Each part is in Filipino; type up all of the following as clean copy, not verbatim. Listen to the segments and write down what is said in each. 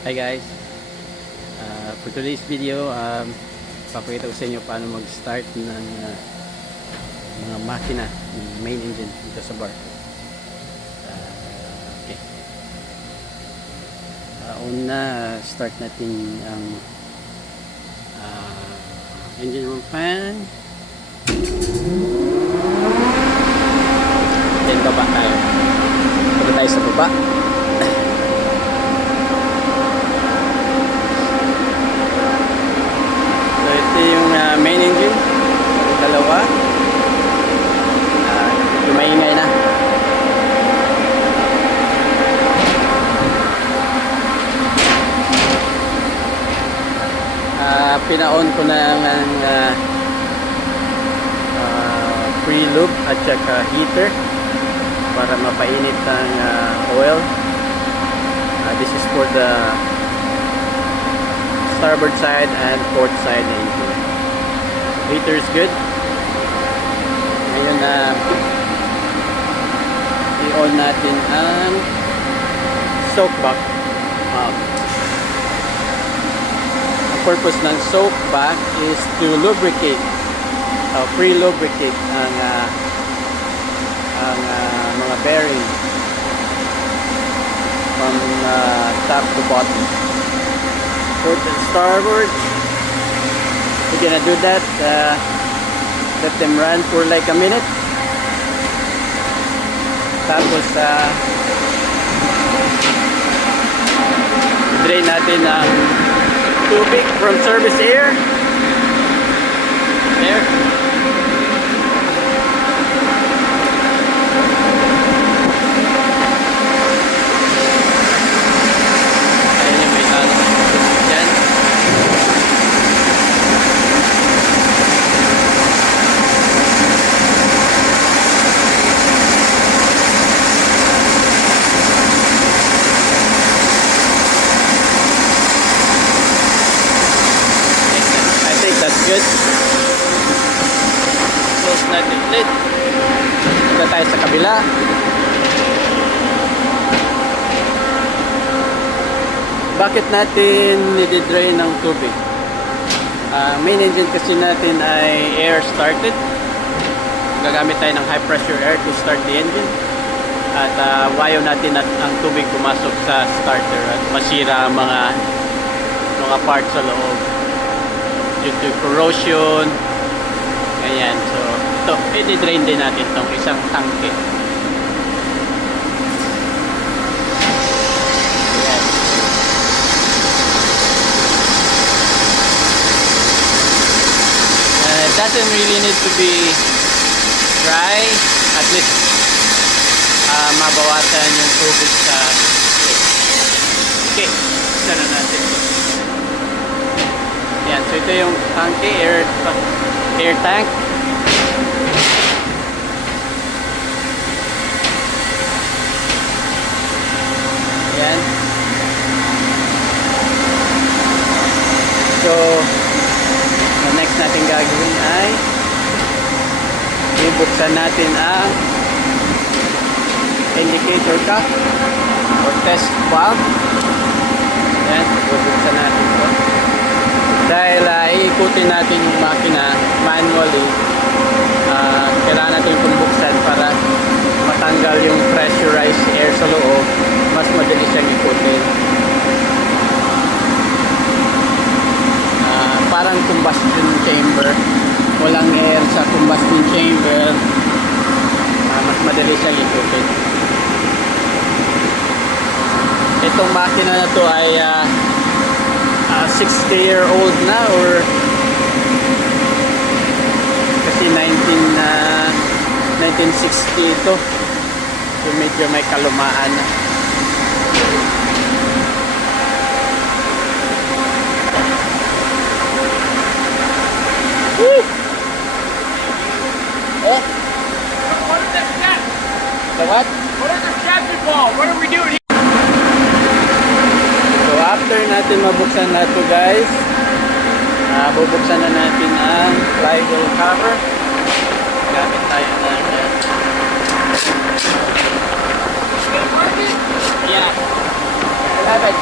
Hi guys, for today's video, papakita ko sa inyo paano mag-start ng mga makina, ng main engine dito sa bar. Okay. Una, start natin ang engine room fan. Then baba tayo. Punta tayo sa baba. Main engine, dalawa, maingay na. Pina-on ko na ang pre-lube at saka heater para mapainit ang oil. This is for the starboard side and port side engine. Heater is good. Ngayon i-on natin ang soak back. Ang purpose ng soak back is to lubricate, pre-lubricate ang mga bearing from top to bottom. Port and starboard. We're gonna do that, let them run for like a minute. Tapos drain natin ang tubig from service air. There. Good. Close natin ulit. Punta tayo sa kabila. Bakit natin nide-drain ng tubig? Main engine kasi natin ay air started. Gagamit tayo ng high pressure air to start the engine. At ayaw natin at ang tubig pumasok sa starter at masira ang mga parts sa loob due to corrosion, ganyan. So ito, i-drain din natin itong isang tangke. Ayan. It doesn't really need to be dry, at least mabawasan yung tubig sa okay, isa na natin ito. Yan, so ito yung tanke, air tank. Yan. So, the next natin gagawin ay ibuksan natin ang indicator cup or test valve. Yan, ibuksan natin ito. Dahil iikutin natin yung makina manually, kailangan natin itong buksan para matanggal yung pressurized air sa loob. Mas madali siyang ikutin. Parang combustion chamber, walang air sa combustion chamber, mas madali siyang ikutin. Itong makina na to ay 60-year-old na, or kasi 1960 ito, so medyo may kalumaan na. Woo! Oh! What is that step? The what? What is the step involved? What are we doing here? So after natin mabuksan na ito guys, bubuksan na natin ang flywheel cover. Gamit tayo ng yeah, 11.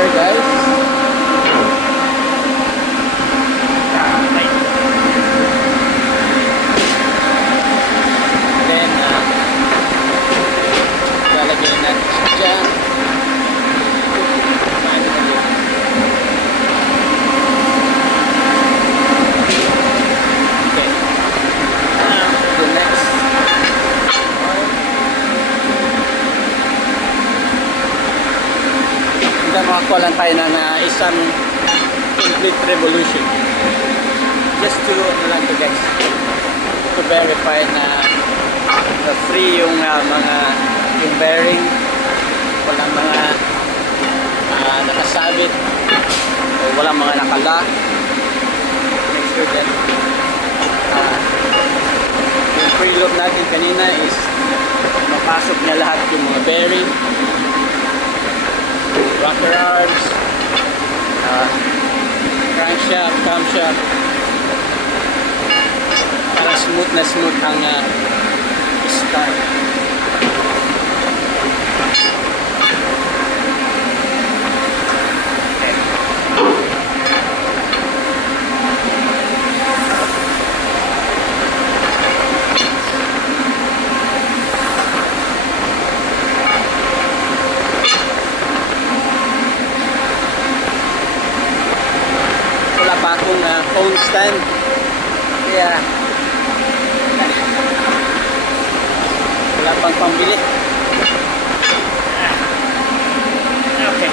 car, guys. Then, lalagyan natin siya dyan. Okay. Now, the next. Hanggang makakuha lang tayo ng isang complete revolution. Just to, ano lang to guys, to verify na free yung mga yung bearing, walang mga nakasabit o walang mga nakala. Make sure that yung preload natin kanina is mapasok niya lahat yung mga bearing, rocker arms, crankshaft, camshaft, para smooth na smooth ang start. Wala pa akong phone stand, kaya wala pang pambili. Okay,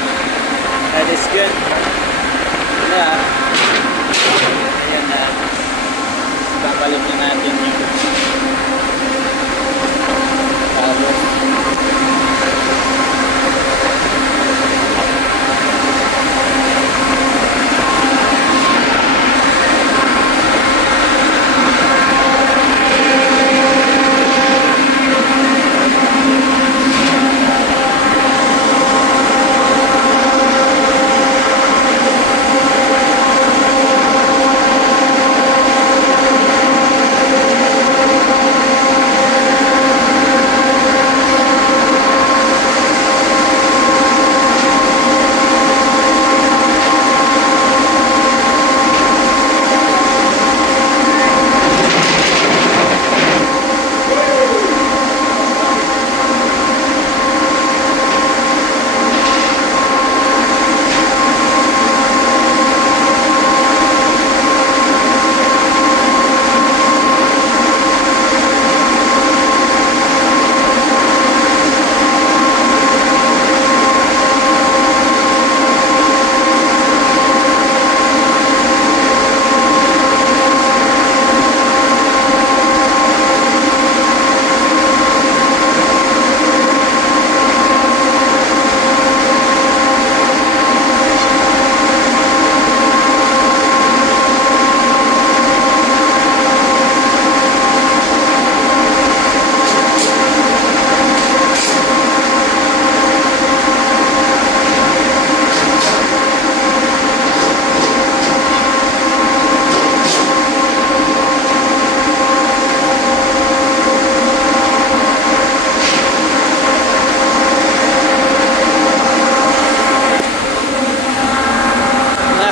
that is good. Ayan na, babalik na natin yung tapos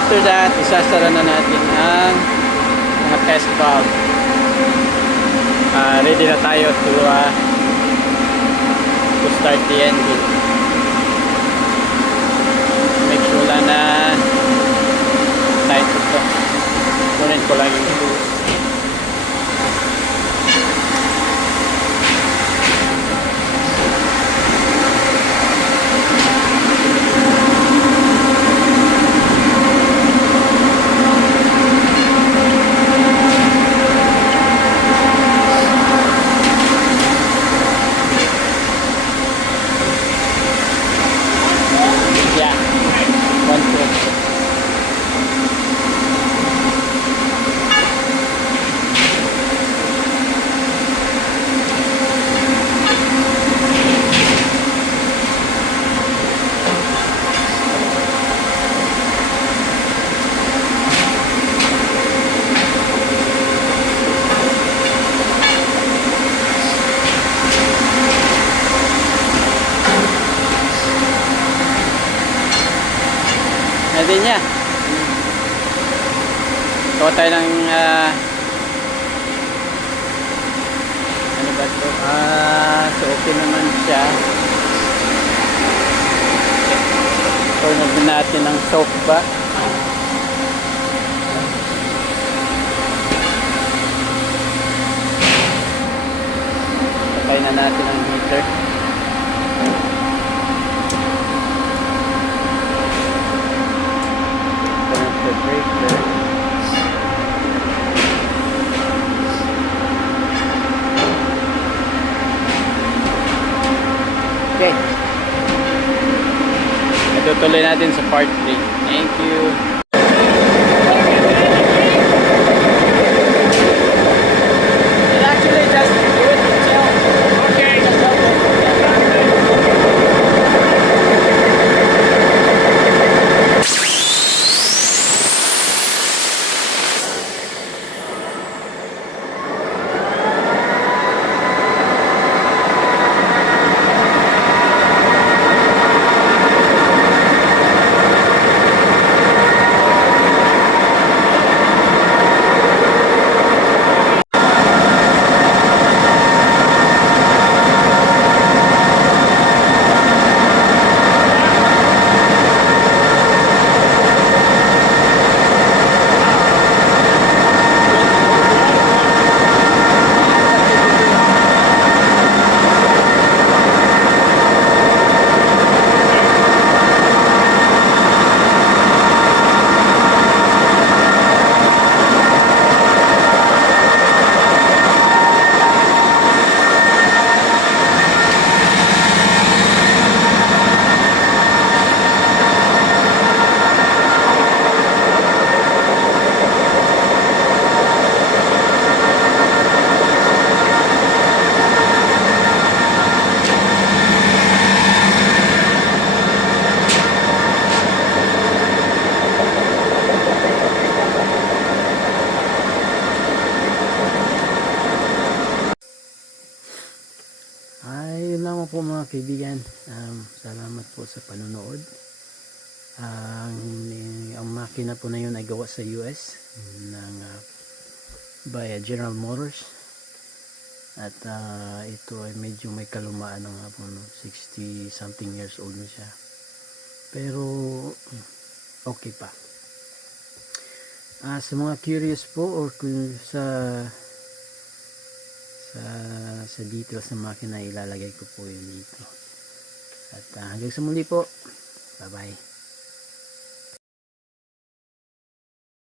after that, isasara na natin ang mga test valve. Ready na tayo to start the engine. Make sure lang na tight ito. Kunin ko lang yung tools. din niya. Gawa tayo ng ano ba ito? So okay naman siya. So nagin natin ng soap ba? Patay na natin ang heater. Turn the breaker. Okay. Itutuloy natin sa part 3. Thank you. It actually just do it itself. Okay. Just help it. Yun lang po mga kaibigan. Salamat po sa panonood. Ang makina po na yun ay gawa sa US ng by General Motors. At ito ay medyo may kalumaan ng 60 something years old na siya. Pero okay pa. Sa mga curious po or kung sa details ng makina, ilalagay ko po yun dito. At hanggang sa muli po. Bye bye.